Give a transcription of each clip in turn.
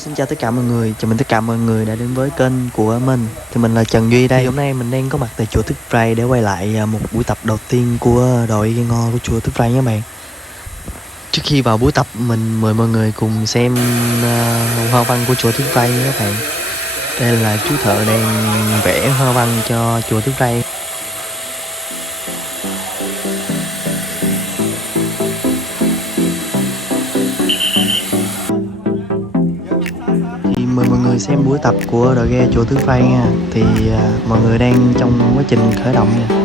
Xin chào tất cả mọi người, chào mừng tất cả mọi người đã đến với kênh của mình. Thì mình là Trần Duy đây. Hôm nay mình đang có mặt tại chùa Thích Fray để quay lại một buổi tập đầu tiên của đội Gây Ngo của chùa Thích Fray nha các bạn. Trước khi vào buổi tập, mình mời mọi người cùng xem hoa văn của chùa Thích Fray nha các bạn. Đây là chú thợ đang vẽ hoa văn cho chùa Thích Fray. Mời mọi người xem buổi tập của đội ghe chùa Tứ Phây nha. Thì mọi người đang trong quá trình khởi động nha.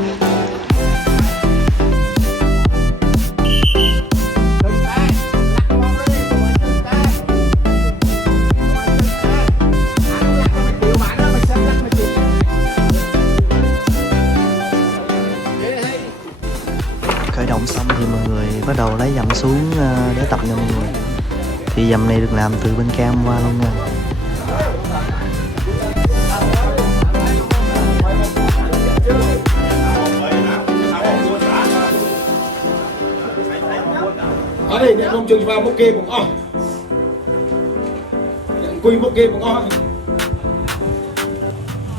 Khởi động xong thì mọi người bắt đầu lấy dầm xuống để tập nha mọi người. Thì dầm này được làm từ bên cam qua luôn nha. Ở đây nhận không chừng vào một kê một o. Nhận quy một kê một o.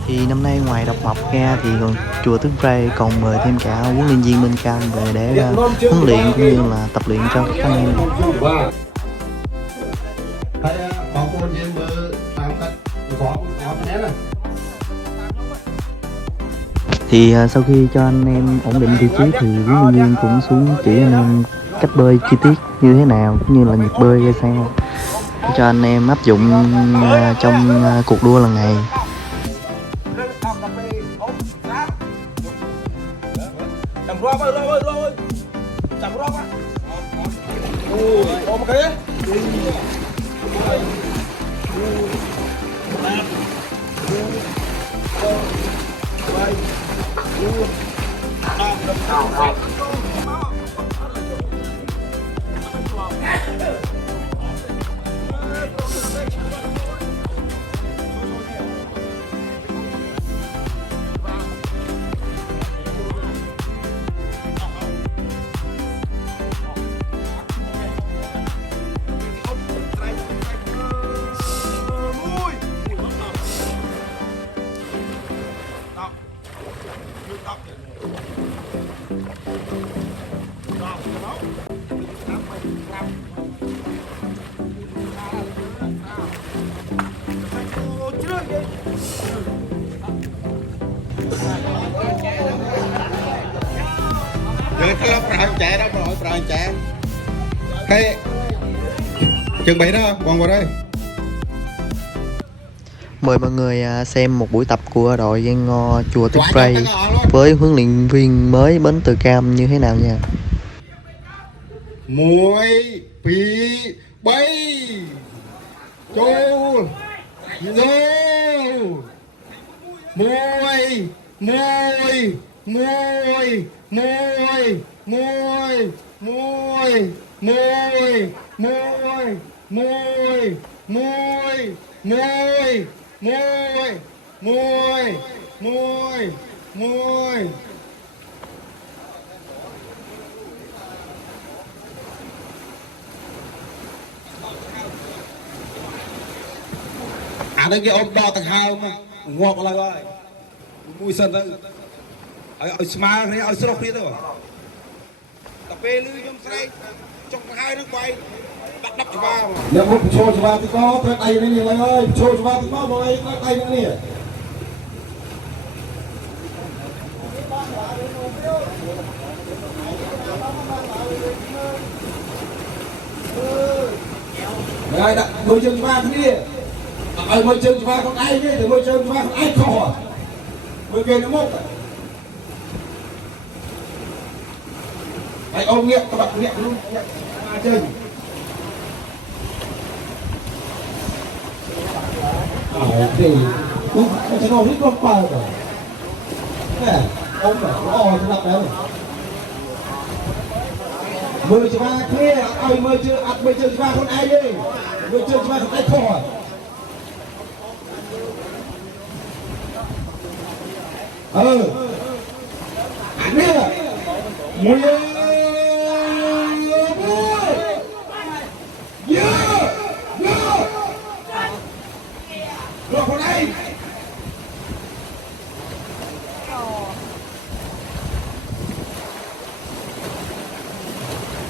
Thì năm nay ngoài đọc mộc ra thì còn chùa Tứ Phray còn mời thêm cả huấn luyện viên bên cam về để huấn luyện cũng như là tập luyện cho các anh em. Thì sau khi cho anh em ổn định vị trí thì huấn luyện viên cũng xuống chỉ anh em cách bơi chi tiết như thế nào cũng như là nhịp bơi ra sao cho anh em áp dụng trong cuộc đua lần này. Kalau perang trẻ đó rồi perang trẻ cái chuẩn bị đó vòng vào đây. Mời mọi người xem một buổi tập của đội Gây Ngo chùa Tứ Phray với huấn luyện viên mới đến từ Cam như thế nào nha. Muối phí bay châu dâu muối muối muối muối muối muối muối muối muối muối muối muối muối muối muối. Đây cái ôm đo thằng hai mà ngọt lại rồi mùi sần đấy ở smart này ở sốc đi thôi tập bê lưu nhôm say trong hai nó quay đặt đắp cho ba mà nếu một show cho ba thì có cái tay này này ơi show cho ba thì có một cái tay này nè đây đặt đôi chân ba thế đi ở môi trường chúng ta không ai nhé, thì môi trường chúng ta không ai khổ môi kia nó mốc anh ôm nghiệm các bạn nghiệm luôn chơi thì nó sẽ hít con qua rồi nè ông phải có o cho đặt đấy môi trường ba kia ai môi trường chúng ta không ai đi môi trường chúng ta không ai khổ anh biết à mùi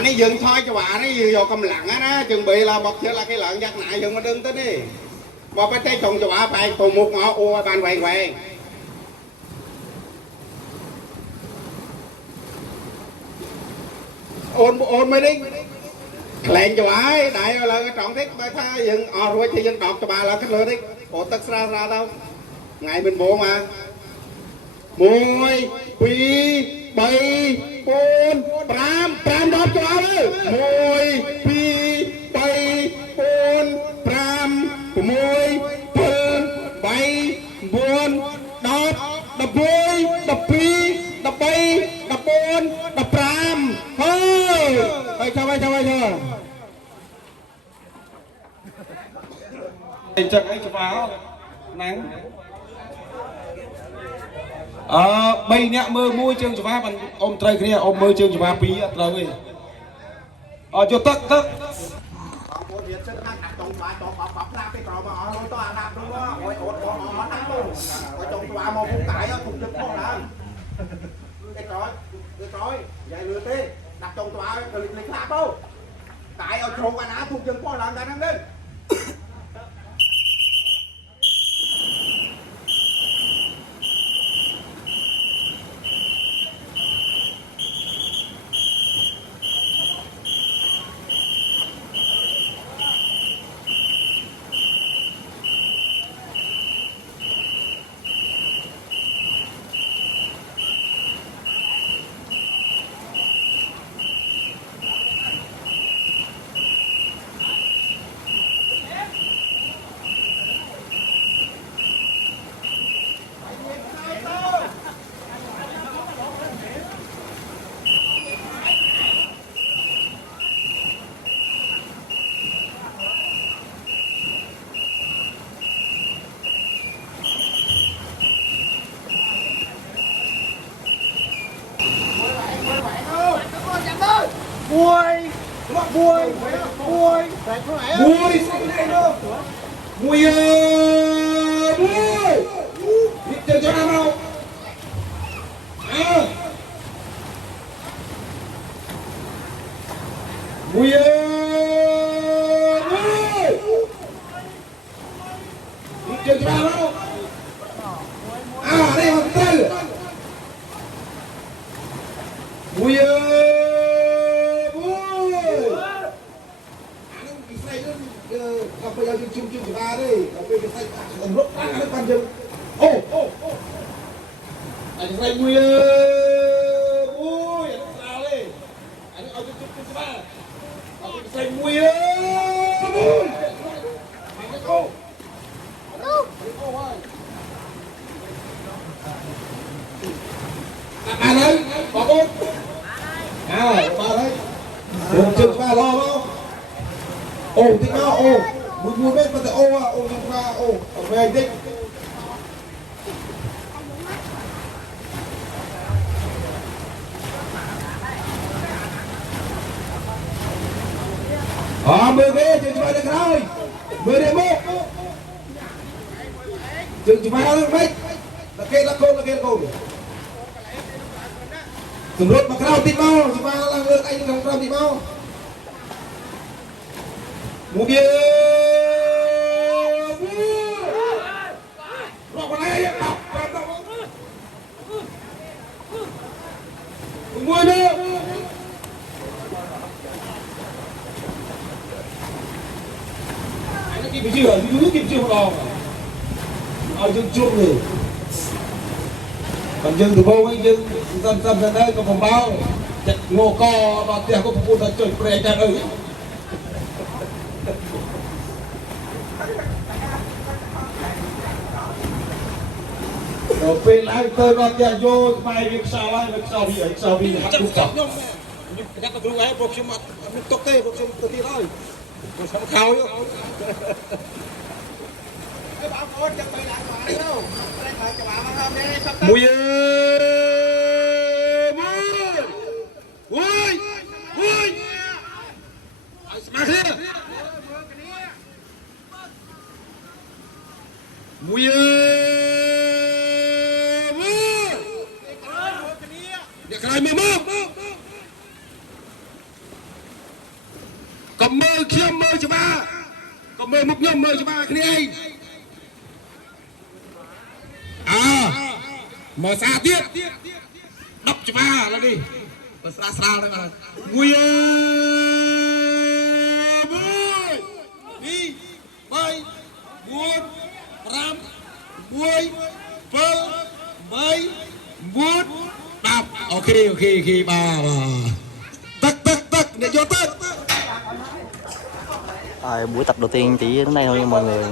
này dừng thôi cho bà này vô cầm lặng á chuẩn bị là bọc chưa là cái lợn giặt nại dừng mà đừng tới đi bọc cái tay trồng cho bà phải tù một ngõ ô bàn quay quay ôn mới đi lệnh cho bà ấy đại là cái trọng thích bà tha dừng rồi thì dừng đọc cho bà là cái lửa đi có tất ra đâu ngày mình bộ mà mùi pi bay bồn pram đọc cho bà đi mùi pi bay bồn pram mùi bồn bay bồn đập mùi đập pi đập bay đập bồn đập pram hơi cho chắc ấy cho báo nắng bay nhẹ mơ môi chương cho báo bằng ôm trai kia ôm mơ chương cho báo pí rồi cho tất vậy lừa tê đặt trong tòa cái lịch lạp đâu tại ở chỗ anh á thuộc dân có làm đang lên mùi chơi cho nào đâu mùi chơi cho nào đâu đây một tên mùi bây giờ chung của ta đây bây giờ tay còn lúc ăn nó còn dừng anh tay mùi mùi anh sao đây anh ở chung của ta anh tay mùi mùi anh cô à đấy có bốn ba đấy chung của ta lo không thì nào mùi bên mà ô nhưng mà ở về anh định mười ghê chừng phải được rồi 10 điểm một chừng phải được mấy là kia từng lúc mà cái nào tịt mau chừng phải là được anh không làm tịt mau mua bia lọc vào đây lọc mua nữa anh nó kịp chưa chú kịp chưa một đò dừng chuông rồi còn dừng từ vô anh dừng dần ra đây có phòng bao chặt ngô co và tiền có phục vụ thật trời pre chặt ơiពេលឡើងទៅដល់ផ្ទះយោស្បែកវាខ្សោយហើយវាខ្សោយវាហាត់ទុកចោលខ្ញុំកាត់ទៅគ្រូហើយពួកខ្ញុំអត់មានទុកទេពួកខ្ញុំទៅទៀតហើយខ្ញុំខំខោយគឺបងប្អូនចាំទៅឡើងមកនេះទៅតែខោច្បាស់មកហើយនេះសឹកទៅមួយឲ្យស្មាគ្នាមួយក្រោយមើលមក Còn mơ khiêm mơ cho ba. Còn mơ mục nhom mơ cho ba cái này. À, mở xa tiếp. Đọc cho ba là đi. Mở xa đây mà. Vui vui. Đi. Bay. Buồn. Ram. Vui. Vâng. Bay. Buồn. Đọc. Ok ba. Tắc để vô tắc. Buổi tập đầu tiên chỉ đến đây thôi nha mọi người.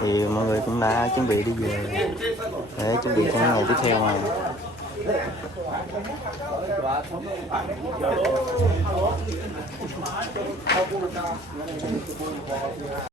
Thì mọi người cũng đã chuẩn bị đi về để chuẩn bị cho những ngày tiếp theo.